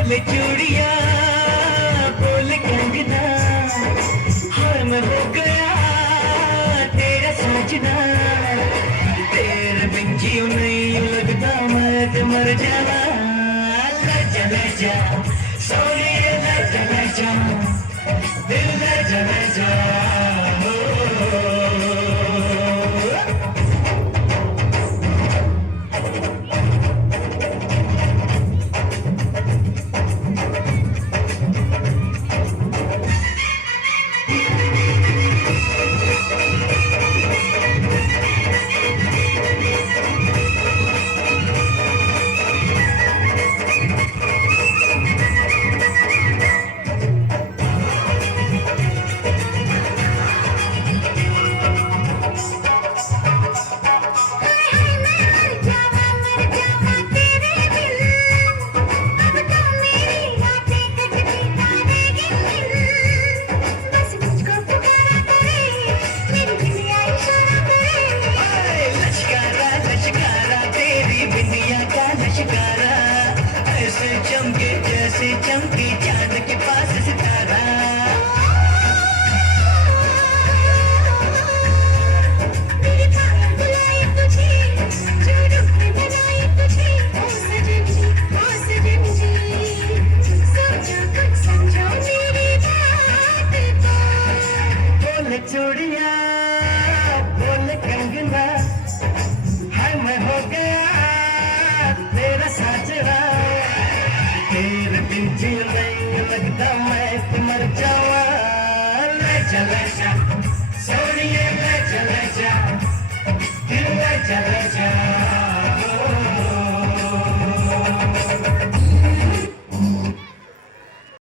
बोले चूड़िया बोले कंगना, हाय मैं हो गया तेरा साजना। तेरे बिन जियो नहीं लगता मैं तो मर जाना। ले जा सोनिए ले जा, दिल ले जा। ऐसे चमके जैसे चमके चांद के पास सितारा। मेरे पागल बुलाए तुझे, जो रुख में बनाए तुझे। ओ सजन जी, सोचा कुछ समझो मेरी बात को। बोले चूड़िया बोले कंगना, हाय मैं हो गया तेरा साजना। तेरे बिन जियो नहीं लगता मैं तो मर जावा। ले जा